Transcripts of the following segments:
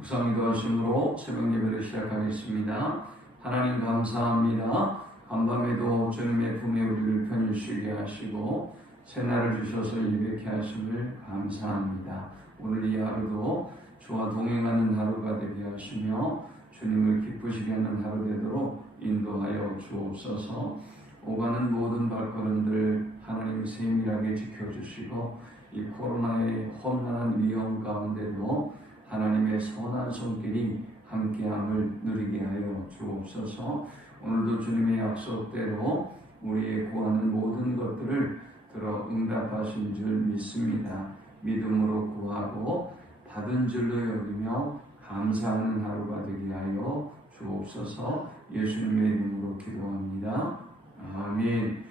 묵상기도하심으로 새벽 예배를 시작하겠습니다. 하나님 감사합니다. 간밤에도 주님의 품에 우리를 편히 쉬게 하시고 새날을 주셔서 예배케 하심을 감사합니다. 오늘 이 하루도 주와 동행하는 하루가 되게 하시며 주님을 기쁘시게 하는 하루 되도록 인도하여 주옵소서. 오가는 모든 발걸음들 하나님 세밀하게 지켜주시고 이 코로나의 험난한 위험 가운데도 하나님의 선한 손길이 함께함을 누리게 하여 주옵소서. 오늘도 주님의 약속대로 우리의 구하는 모든 것들을 들어 응답하신 줄 믿습니다. 믿음으로 구하고 받은 줄로 여기며 감사하는 하루가 되게 하여 주옵소서. 예수님의 이름으로 기도합니다. 아멘.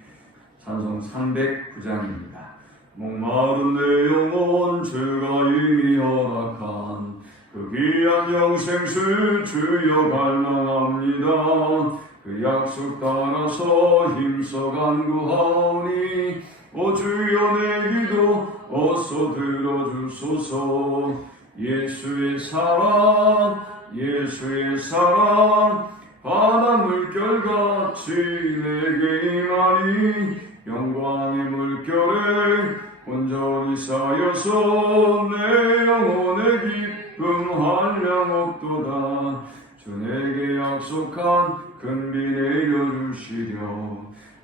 찬송 309장입니다. 목마른 내 영혼 주가 이미 허락한 그 귀한 영생수 주여 갈망합니다. 그 약속 따라서 힘써 간구하오니 오 주여 내 기도 어서 들어주소서. 예수의 사랑 예수의 사랑 바다 물결같이 내게 임하니 영광의 물결에 온전히 쌓여서 내 영혼의 기쁨 한량 없도다. 주 내게 약속한 큰 비 내려주시려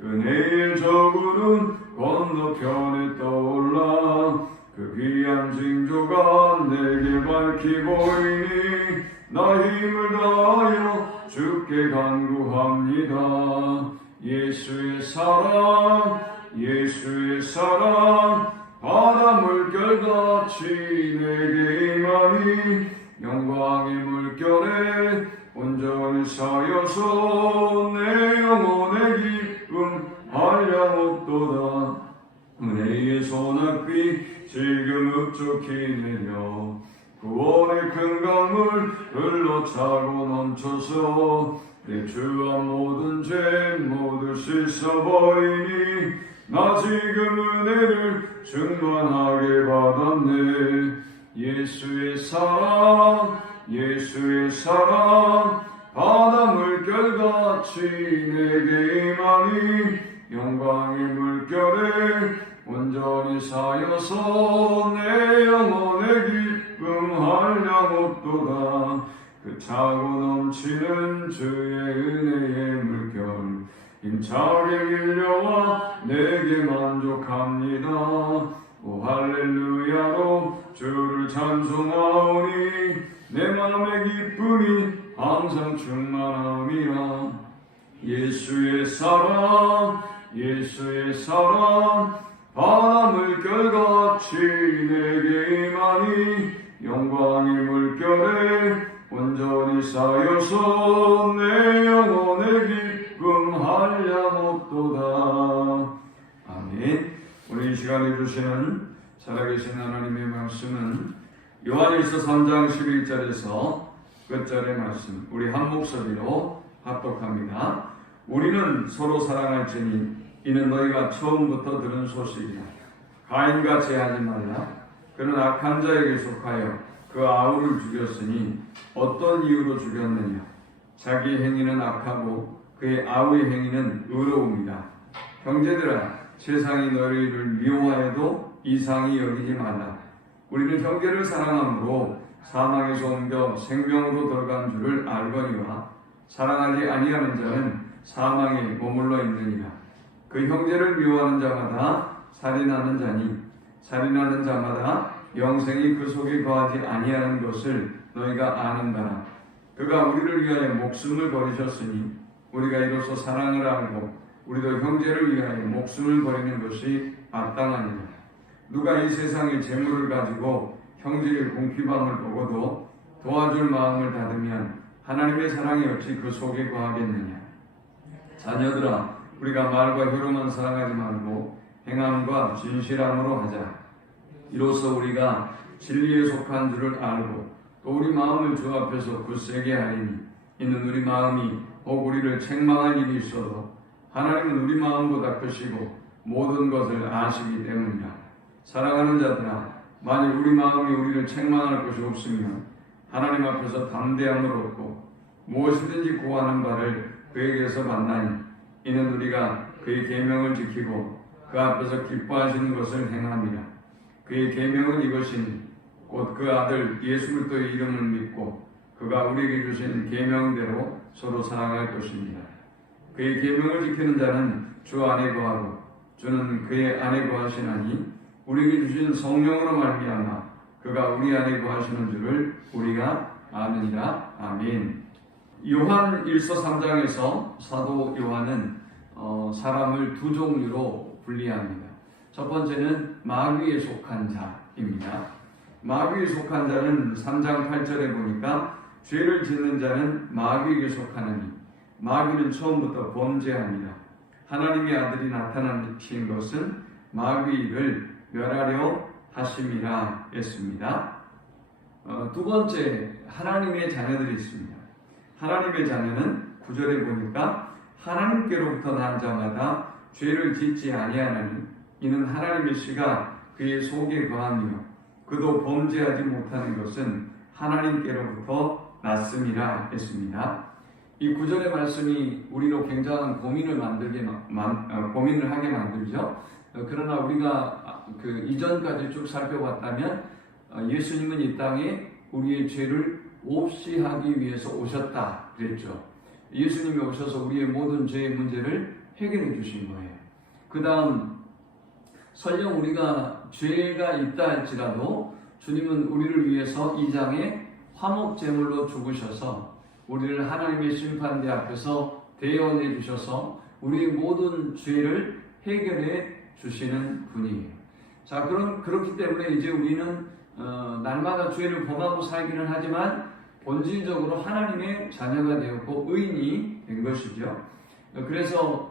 은혜의 저구름 건너편에 떠올라 그 귀한 징조가 내게 밝히 보이니 나 힘을 다하여 주께 간구합니다. 예수의 사랑 예수의 사랑 바다 물결같이 내게 임하니 영광의 물결에 온전히 쌓여서 내 영혼의 기쁨 한량 없도다. 은혜의 소낙비 지금 흡족히 내려 구원의 큰 강물 흘러차고 넘쳐서 내 주와 모든 죄 모두 씻어버리니 나 지금 은혜를 충만하게 받았네. 예수의 사랑 예수의 사랑 바다 물결같이 내게 임하니 영광의 물결에 온전히 쌓여서 내 영혼의 기쁨 한량 없도다. 그 차고 넘치는 주의 은혜의 물결 힘차게 밀려와 내게 만족합니다. 오 할렐루야로 주를 찬송하오니 내 마음의 기쁨이 항상 충만함이라. 예수의 사랑 예수의 사랑 바다 물결같이 내게 임하니 영광의 물결에 온전히 쌓여서 내 영혼의 기쁨 한량 없도다. 아멘. 오늘 이 시간에 주시는 살아계신 하나님의 말씀은 요한일서 3장 11절에서 끝절의 말씀 우리 한 목소리로 합독합니다. 우리는 서로 사랑할지니 이는 너희가 처음부터 들은 소식이라. 가인같이 하지 말라. 그는 악한 자에게 속하여 그 아우를 죽였으니 어떤 이유로 죽였느냐. 자기 행위는 악하고 그의 아우의 행위는 의로움이라. 형제들아 세상이 너희를 미워하여도 이상히 여기지 말라. 우리는 형제를 사랑함으로 사망에서 옮겨 생명으로 들어간 줄을 알거니와 사랑하지 아니하는 자는 사망에 머물러 있느니라. 그 형제를 미워하는 자마다 살인하는 자니 살인하는 자마다 영생이 그 속에 거하지 아니하는 것을 너희가 아는다라. 그가 우리를 위하여 목숨을 버리셨으니 우리가 이로써 사랑을 알고 우리도 형제를 위하여 목숨을 버리는 것이 마땅하니라. 누가 이 세상의 재물을 가지고 형제의 궁핍함을 보고도 도와줄 마음을 닫으면 하나님의 사랑이 어찌 그 속에 거하겠느냐. 자녀들아 우리가 말과 혀로만 사랑하지 말고 행함과 진실함으로 하자. 이로써 우리가 진리에 속한 줄을 알고 또 우리 마음을 주 앞에서 굳세게 하리니 이는 우리 마음이 혹 우리를 책망할 일이 있어도 하나님은 우리 마음보다 크시고 모든 것을 아시기 때문이라. 사랑하는 자들아 만일 우리 마음이 우리를 책망할 것이 없으면 하나님 앞에서 담대함을 얻고 무엇이든지 구하는 바를 그에게서 만나니 이는 우리가 그의 계명을 지키고 그 앞에서 기뻐하시는 것을 행함이라. 그의 계명은 이것이니 곧 그 아들 예수 그리스도의 이름을 믿고 그가 우리에게 주신 계명대로 서로 사랑할 것입니다. 그의 계명을 지키는 자는 주 안에 거하고 주는 그의 안에 거하시나니 우리에게 주신 성령으로 말미암아 그가 우리 안에 거하시는 줄을 우리가 아느니라. 아멘. 요한 1서 3장에서 사도 요한은 사람을 두 종류로 분리합니다. 첫 번째는 마귀에 속한 자입니다. 마귀에 속한 자는 3장 8절에 보니까 죄를 짓는 자는 마귀에게 속하느니 마귀는 처음부터 범죄합니다. 하나님의 아들이 나타나신 것은 마귀를 멸하려 하심이라 했습니다. 두 번째, 하나님의 자녀들이 있습니다. 하나님의 자녀는 9절에 보니까 하나님께로부터 난 자마다 죄를 짓지 아니하나니 이는 하나님의 씨가 그의 속에 거하며 그도 범죄하지 못하는 것은 하나님께로부터 났음이라 했습니다. 이 9절의 말씀이 우리로 굉장한 고민을 하게 만들죠. 그러나 우리가 그 이전까지 쭉 살펴봤다면 예수님은 이 땅에 우리의 죄를 없이 하기 위해서 오셨다 그랬죠. 예수님이 오셔서 우리의 모든 죄의 문제를 해결해 주신 거예요. 그 다음 설령 우리가 죄가 있다 할지라도 주님은 우리를 위해서 이 장에 화목제물로 죽으셔서 우리를 하나님의 심판대 앞에서 대언해 주셔서 우리의 모든 죄를 해결해 주시는 분이에요. 자, 그렇기 때문에 이제 우리는 날마다 죄를 범하고 살기는 하지만 본질적으로 하나님의 자녀가 되었고 의인이 된 것이죠. 그래서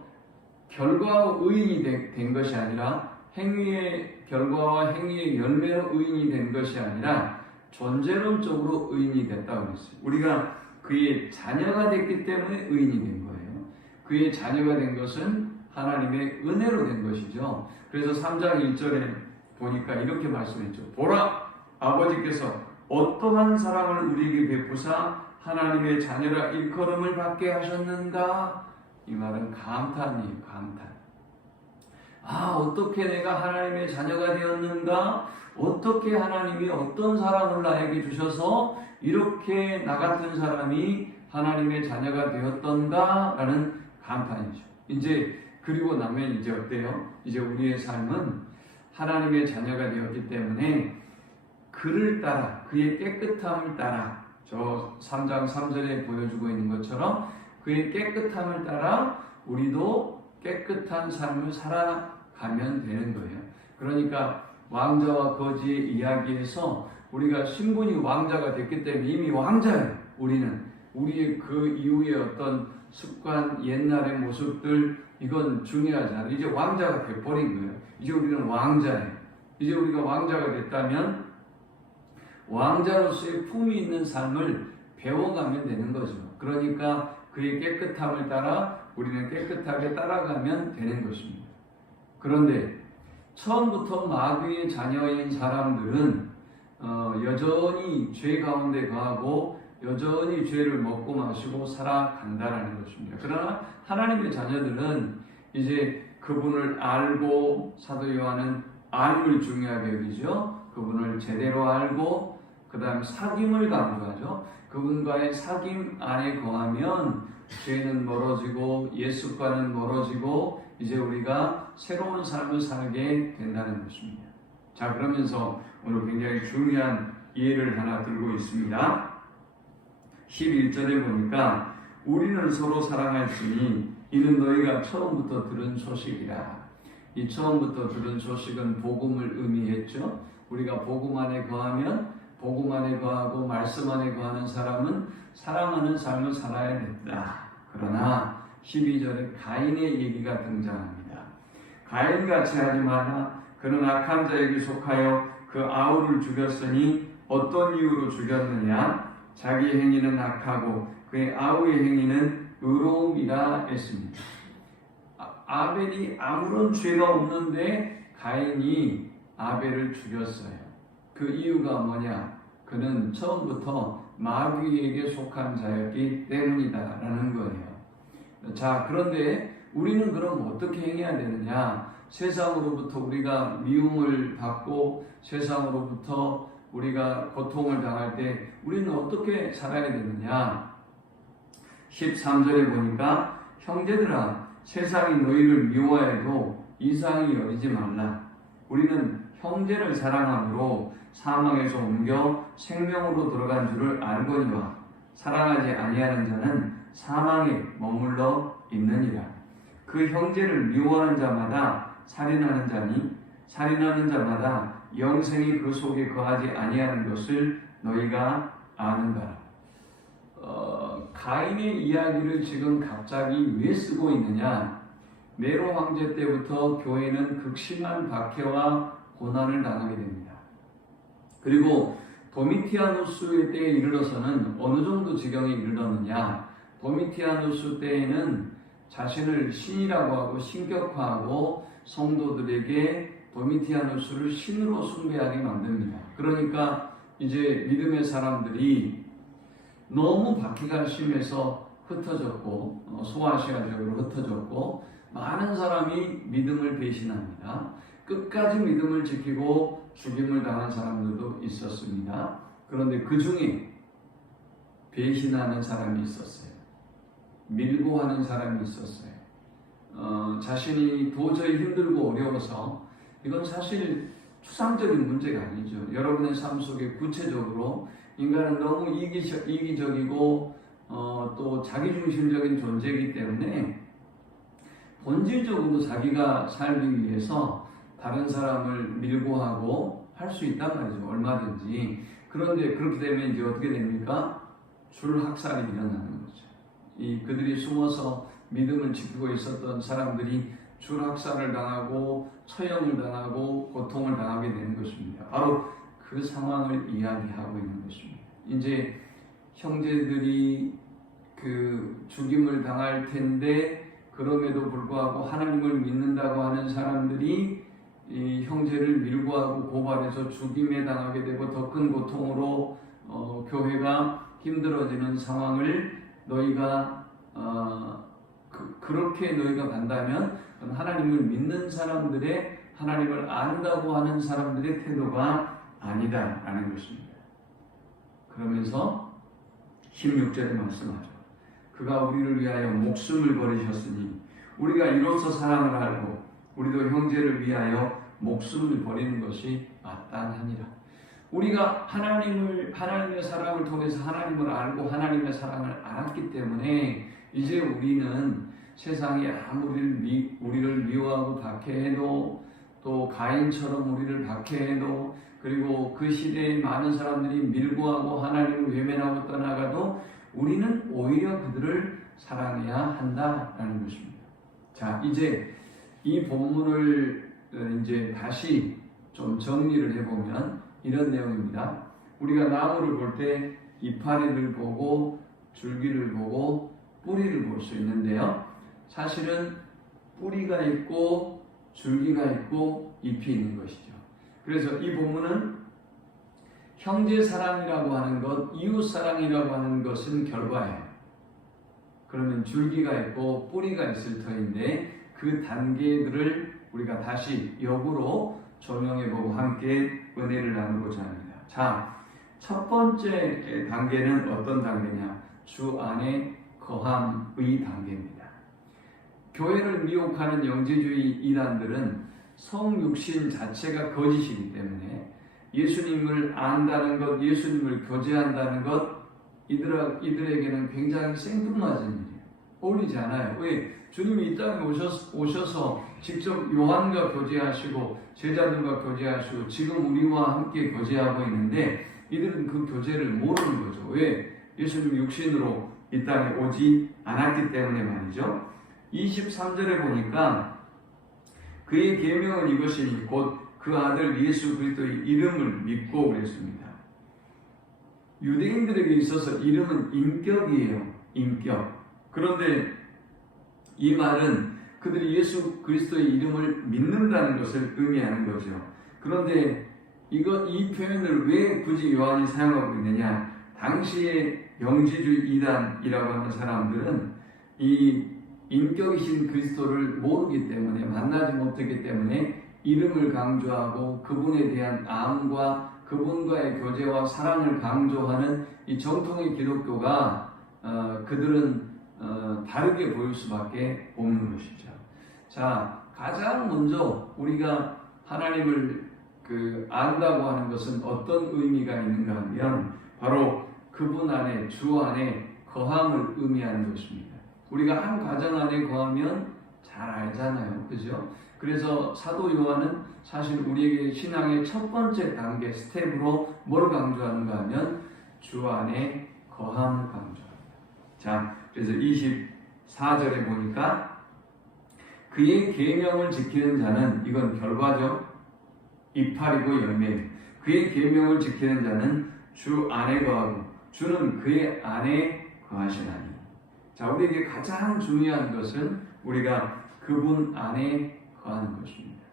결과로 의인이 된 것이 아니라 행위의 결과와 행위의 열매로 의인이 된 것이 아니라 존재론적으로 의인이 됐다고 그랬어요. 우리가 그의 자녀가 됐기 때문에 의인이 된 거예요. 그의 자녀가 된 것은 하나님의 은혜로 된 것이죠. 그래서 3장 1절에 보니까 이렇게 말씀했죠. 보라! 아버지께서 어떠한 사랑을 우리에게 베푸사 하나님의 자녀라 일컬음을 받게 하셨는가? 이 말은 감탄이에요. 감탄. 어떻게 내가 하나님의 자녀가 되었는가? 어떻게 하나님이 어떤 사랑을 나에게 주셔서 이렇게 나 같은 사람이 하나님의 자녀가 되었던가? 라는 감탄이죠. 이제 그리고 나면 이제 어때요? 이제 우리의 삶은 하나님의 자녀가 되었기 때문에 그를 따라, 그의 깨끗함을 따라, 저 3장 3절에 보여주고 있는 것처럼 그의 깨끗함을 따라 우리도 깨끗한 삶을 살아가면 되는 거예요. 그러니까 왕자와 거지의 이야기에서 우리가 신분이 왕자가 됐기 때문에 이미 왕자예요. 우리의 그 이후의 어떤 습관, 옛날의 모습들, 이건 중요하지 않아요. 이제 왕자가 돼버린 거예요. 이제 우리는 왕자예요. 이제 우리가 왕자가 됐다면 왕자로서의 품이 있는 삶을 배워가면 되는 거죠. 그러니까 그의 깨끗함을 따라 우리는 깨끗하게 따라가면 되는 것입니다. 그런데 처음부터 마귀의 자녀인 사람들은 여전히 죄 가운데 거하고 여전히 죄를 먹고 마시고 살아간다는 것입니다. 그러나 하나님의 자녀들은 이제 그분을 알고, 사도 요한은 알을 중요하게 여기죠. 그분을 제대로 알고 그 다음 사귐을 강조하죠. 그분과의 사귐 안에 거하면 죄는 멀어지고 옛습과는 멀어지고 이제 우리가 새로운 삶을 살게 된다는 것입니다. 자, 그러면서 오늘 굉장히 중요한 예를 하나 들고 있습니다. 11절에 보니까 우리는 서로 사랑할지니 이는 너희가 처음부터 들은 소식이라. 이 처음부터 들은 소식은 복음을 의미했죠. 우리가 복음 안에 거하면 복음 안에 거하고 말씀 안에 거하는 사람은 사랑하는 삶을 살아야 된다. 그러나 12절에 가인의 얘기가 등장합니다. 가인같이 하지 마라. 그는 악한 자에게 속하여 그 아우를 죽였으니 어떤 이유로 죽였느냐? 자기 행위는 악하고 그의 아우의 행위는 의로움이라 했습니다. 아벨이 아무런 죄가 없는데 가인이 아벨을 죽였어요. 그 이유가 뭐냐? 그는 처음부터 마귀에게 속한 자였기 때문이다라는 거예요. 자, 그런데 우리는 그럼 어떻게 행해야 되느냐? 세상으로부터 우리가 미움을 받고 세상으로부터 우리가 고통을 당할 때 우리는 어떻게 살아야 되느냐? 13절에 보니까 형제들아 세상이 너희를 미워해도 이상히 여기지 말라. 우리는 형제를 사랑함으로 사망에서 옮겨 생명으로 들어간 줄을 알거니와 사랑하지 아니하는 자는 사망에 머물러 있느니라. 그 형제를 미워하는 자마다 살인하는 자니 살인하는 자마다 영생이 그 속에 거하지 아니하는 것을 너희가 아는가. 가인의 이야기를 지금 갑자기 왜 쓰고 있느냐? 네로 황제 때부터 교회는 극심한 박해와 고난을 당하게 됩니다. 그리고 도미티아누스 때에 이르러서는 어느 정도 지경에 이르렀느냐? 도미티아누스 때에는 자신을 신이라고 하고 신격화하고 성도들에게 도미티아누스를 신으로 숭배하게 만듭니다. 그러니까 이제 믿음의 사람들이 너무 박해가 심해서 흩어졌고 소아시아적으로 흩어졌고 많은 사람이 믿음을 배신합니다. 끝까지 믿음을 지키고 죽임을 당한 사람들도 있었습니다. 그런데 그 중에 배신하는 사람이 있었어요. 밀고 하는 사람이 있었어요. 자신이 도저히 힘들고 어려워서 이건 사실 추상적인 문제가 아니죠. 여러분의 삶 속에 구체적으로 인간은 너무 이기적이고 또 자기중심적인 존재이기 때문에 본질적으로 자기가 살기 위해서 다른 사람을 밀고 하고 할 수 있단 말이죠. 얼마든지. 그런데 그렇게 되면 이제 어떻게 됩니까? 줄학살이 일어나는 거죠. 그들이 숨어서 믿음을 지키고 있었던 사람들이 줄학살을 당하고 처형을 당하고 고통을 당하게 되는 것입니다. 바로 그 상황을 이야기하고 있는 것입니다. 이제 형제들이 그 죽임을 당할 텐데 그럼에도 불구하고 하나님을 믿는다고 하는 사람들이 이 형제를 밀고 하고 고발해서 죽임에 당하게 되고 더 큰 고통으로 교회가 힘들어지는 상황을 너희가 그렇게 너희가 간다면 하나님을 믿는 사람들의 하나님을 안다고 하는 사람들의 태도가 아니다라는 것입니다. 그러면서 16절에 말씀하죠. 그가 우리를 위하여 목숨을 버리셨으니 우리가 이로써 사랑을 알고 우리도 형제를 위하여 목숨을 버리는 것이 마땅하니라. 우리가 하나님의 사랑을 통해서 하나님을 알고 하나님의 사랑을 알았기 때문에 이제 우리는 세상이 아무리 우리를 미워하고 박해해도 또 가인처럼 우리를 박해해도 그리고 그 시대에 많은 사람들이 밀고 하고 하나님을 외면하고 떠나가도 우리는 오히려 그들을 사랑해야 한다라는 것입니다. 자, 이제 이 본문을 이제 다시 좀 정리를 해보면 이런 내용입니다. 우리가 나무를 볼 때 이파리를 보고 줄기를 보고 뿌리를 볼 수 있는데요. 사실은 뿌리가 있고 줄기가 있고 잎이 있는 것이죠. 그래서 이 본문은 형제 사랑이라고 하는 것, 이웃 사랑이라고 하는 것은 결과예요. 그러면 줄기가 있고 뿌리가 있을 터인데 그 단계들을 우리가 다시 역으로 조명해보고 함께 은혜를 나누고자 합니다. 자, 첫 번째 단계는 어떤 단계냐? 주 안에 거함의 단계입니다. 교회를 미혹하는 영지주의 이단들은 성육신 자체가 거짓이기 때문에 예수님을 안다는 것, 예수님을 교제한다는 것, 이들에게는 굉장히 생뚱맞은 일이에요. 어울리지 않아요. 왜? 주님이 이 땅에 오셔서 직접 요한과 교제하시고 제자들과 교제하시고 지금 우리와 함께 교제하고 있는데 이들은 그 교제를 모르는 거죠. 왜? 예수님 육신으로 이 땅에 오지 않았기 때문에 말이죠. 23절에 보니까 그의 계명은 이것이니 곧 그 아들 예수 그리스도의 이름을 믿고 그랬습니다. 유대인들에게 있어서 이름은 인격이에요. 인격. 그런데 이 말은 그들이 예수 그리스도의 이름을 믿는다는 것을 의미하는 거죠. 그런데 이 표현을 왜 굳이 요한이 사용하고 있느냐? 당시에 영지주의 이단이라고 하는 사람들은 이 인격이신 그리스도를 모르기 때문에, 만나지 못했기 때문에 이름을 강조하고 그분에 대한 암과 그분과의 교제와 사랑을 강조하는 이 정통의 기독교가 그들은 다르게 보일 수밖에 없는 것이죠. 자, 가장 먼저 우리가 하나님을 안다고 하는 것은 어떤 의미가 있는가 하면 바로 그분 안에, 주 안에 거함을 의미하는 것입니다. 우리가 한 가정 안에 거하면 잘 알잖아요, 그죠? 그래서 사도 요한은 사실 우리에게 신앙의 첫 번째 단계, 스텝으로 뭘 강조하는가 하면 주 안에 거함을 강조합니다. 자, 그래서 24절에 보니까 그의 계명을 지키는 자는, 이건 결과죠. 이파리고 열매. 그의 계명을 지키는 자는 주 안에 거하고 주는 그의 안에 거하시나니. 자, 우리에게 가장 중요한 것은 우리가 그분 안에 거하는 것입니다.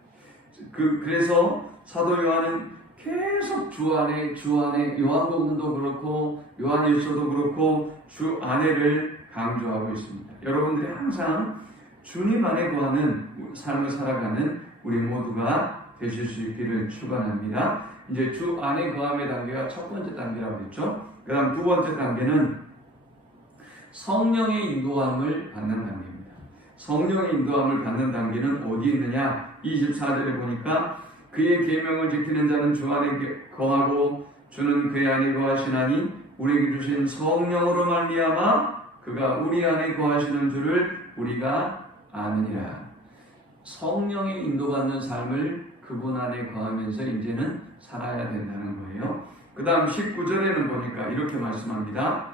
그래서 사도 요한은 계속 주 안에, 요한복음도 그렇고 요한일서도 그렇고 주 안에를 강조하고 있습니다. 여러분들이 항상 주님 안에 거하는 삶을 살아가는 우리 모두가 되실 수 있기를 축원합니다. 이제 주 안에 거함의 단계가 첫 번째 단계라고 했죠. 그 다음 두 번째 단계는 성령의 인도함을 받는 단계입니다. 성령의 인도함을 받는 단계는 어디 있느냐? 24절에 보니까 그의 계명을 지키는 자는 주 안에 거하고 주는 그의 안에 거하시나니 우리에게 주신 성령으로 말미암아 그가 우리 안에 거하시는 줄을 우리가 아느니라. 성령의 인도받는 삶을 그분 안에 거하면서 이제는 살아야 된다는 거예요. 그 다음 19절에는 보니까 이렇게 말씀합니다.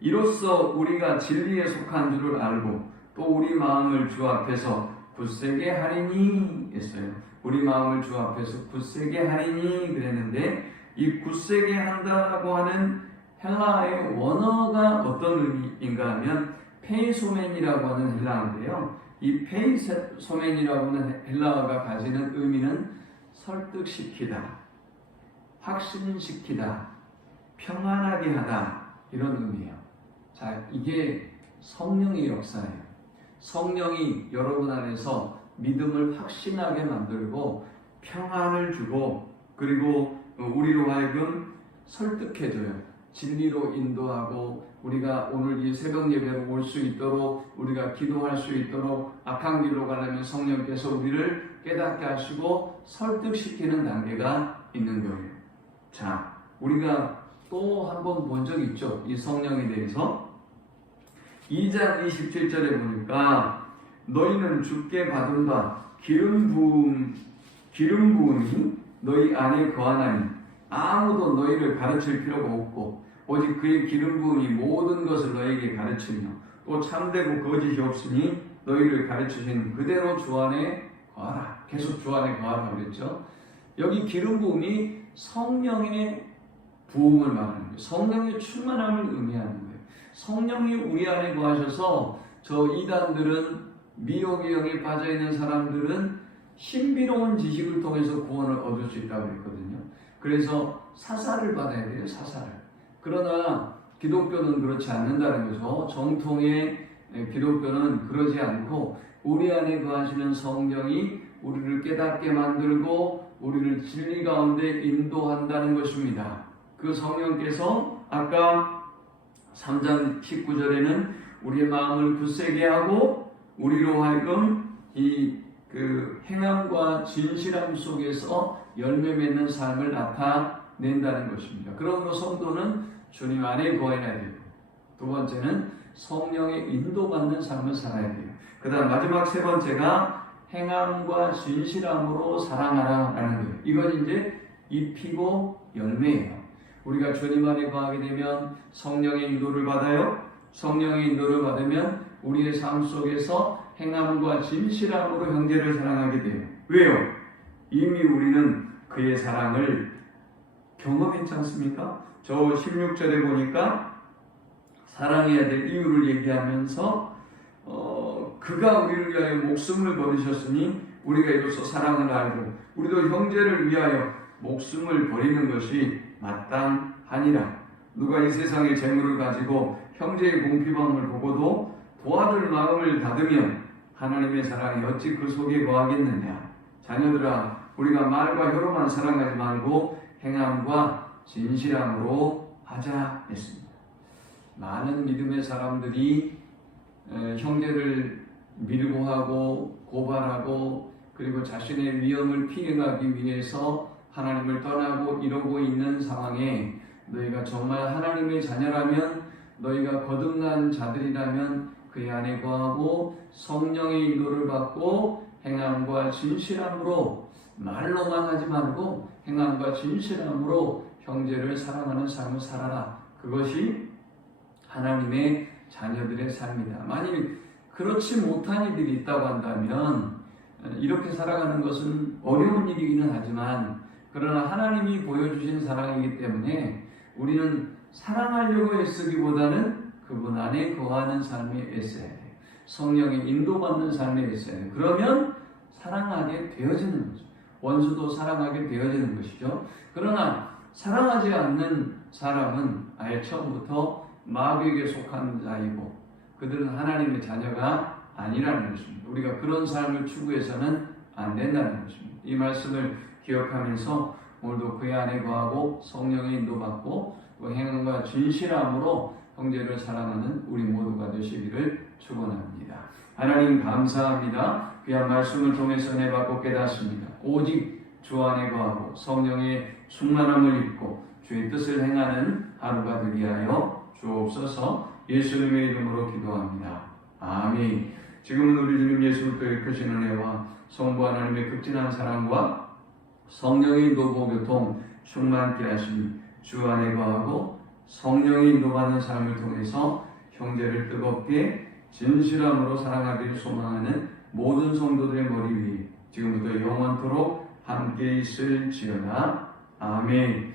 이로써 우리가 진리에 속한 줄을 알고 또 우리 마음을 주 앞에서 굳세게 하리니 했어요. 우리 마음을 주 앞에서 굳세게 하리니 그랬는데, 이 굳세게 한다라고 하는 헬라어의 원어가 어떤 의미인가 하면 페이소멘이라고 하는 헬라어인데요. 이 페이소멘이라고 하는 헬라어가 가지는 의미는 설득시키다, 확신시키다, 평안하게 하다, 이런 의미예요. 자, 이게 성령의 역사예요. 성령이 여러분 안에서 믿음을 확신하게 만들고 평안을 주고, 그리고 우리로 하여금 설득해줘요. 진리로 인도하고 우리가 오늘 이 새벽 예배로 올 수 있도록, 우리가 기도할 수 있도록, 악한 길로 가려면 성령께서 우리를 깨닫게 하시고 설득시키는 단계가 있는 거예요. 자, 우리가 또 한 번 본 적 있죠, 이 성령에 대해서. 2장 27절에 보니까 너희는 주께 받은 바 기름 부음이 너희 안에 거하나니 아무도 너희를 가르칠 필요가 없고 오직 그의 기름 부음이 모든 것을 너희에게 가르치며 또 참되고 거짓이 없으니 너희를 가르치신 그대로 주 안에 거하라. 계속 주 안에 거하라 그랬죠. 여기 기름 부음이 성령의 부음을 말하는 거예요. 성령의 충만함을 의미하는 거예요. 성령이 우리 안에 거하셔서 저 이단들은, 미혹의 영에 빠져있는 사람들은 신비로운 지식을 통해서 구원을 얻을 수 있다고 했거든요. 그래서 사사를 받아야 돼요, 사사를. 그러나 기독교는 그렇지 않는다는 거죠. 정통의 기독교는 그러지 않고 우리 안에 거하시는 성령이 우리를 깨닫게 만들고 우리를 진리 가운데 인도한다는 것입니다. 그 성령께서 아까 3장 19절에는 우리의 마음을 굳세게 하고 우리로 하여금 행함과 진실함 속에서 열매 맺는 삶을 나타낸다는 것입니다. 그러므로 성도는 주님 안에 거해야 돼요. 두 번째는 성령의 인도받는 삶을 살아야 돼요. 그 다음 마지막 세 번째가 행함과 진실함으로 사랑하라라는 거예요. 이건 이제 잎이고 열매예요. 우리가 주님 안에 거하게 되면 성령의 인도를 받아요. 성령의 인도를 받으면 우리의 삶 속에서 행함과 진실함으로 형제를 사랑하게 돼요. 왜요? 이미 우리는 그의 사랑을 경험했지 않습니까? 저 16절에 보니까 사랑해야 될 이유를 얘기하면서 그가 우리를 위하여 목숨을 버리셨으니 우리가 이로써 사랑을 알고 우리도 형제를 위하여 목숨을 버리는 것이 마땅하니라. 누가 이 세상의 재물을 가지고 형제의 공핍함을 보고도 도와줄 마음을 닫으면 하나님의 사랑이 어찌 그 속에 거하겠느냐. 자녀들아, 우리가 말과 혀로만 사랑하지 말고 행함과 진실함으로 하자 했습니다. 많은 믿음의 사람들이 형제를 밀고 하고 고발하고 그리고 자신의 위험을 피해가기 위해서 하나님을 떠나고 이러고 있는 상황에 너희가 정말 하나님의 자녀라면, 너희가 거듭난 자들이라면 그의 안에 거하고 성령의 인도를 받고 행함과 진실함으로, 말로만 하지 말고 행함과 진실함으로 형제를 사랑하는 삶을 살아라. 그것이 하나님의 자녀들의 삶이다. 만약 그렇지 못한 이들이 있다고 한다면 이렇게 살아가는 것은 어려운 일이기는 하지만, 그러나 하나님이 보여주신 사랑이기 때문에 우리는 사랑하려고 애쓰기보다는 그분 안에 거하는 삶에 애써야 돼요. 성령의 인도받는 삶에 애써야 돼요. 그러면 사랑하게 되어지는 거죠. 원수도 사랑하게 되어지는 것이죠. 그러나 사랑하지 않는 사람은 아예 처음부터 마귀에게 속한 자이고 그들은 하나님의 자녀가 아니라는 것입니다. 우리가 그런 삶을 추구해서는 안 된다는 것입니다. 이 말씀을 기억하면서 오늘도 그의 안에 거하고 성령의 인도받고 행함과 진실함으로 형제를 사랑하는 우리 모두가 되시기를 축원합니다. 하나님 감사합니다. 귀한 말씀을 통해서 내받고 깨닫습니다. 오직 주 안에 거하고 성령의 충만함을 입고 주의 뜻을 행하는 하루가 되게 하여 주옵소서. 예수님의 이름으로 기도합니다. 아멘. 지금은 우리 주님 예수 그리스도의 크신 은혜와 성부 하나님의 극진한 사랑과 성령의 인도 교통 충만케 하시니 주 안에 거하고 성령의 인도받는 삶을 통해서 형제를 뜨겁게 진실함으로 사랑하기를 소망하는 모든 성도들의 머리 위에 지금부터 영원토록 함께 있을지어다. 아멘.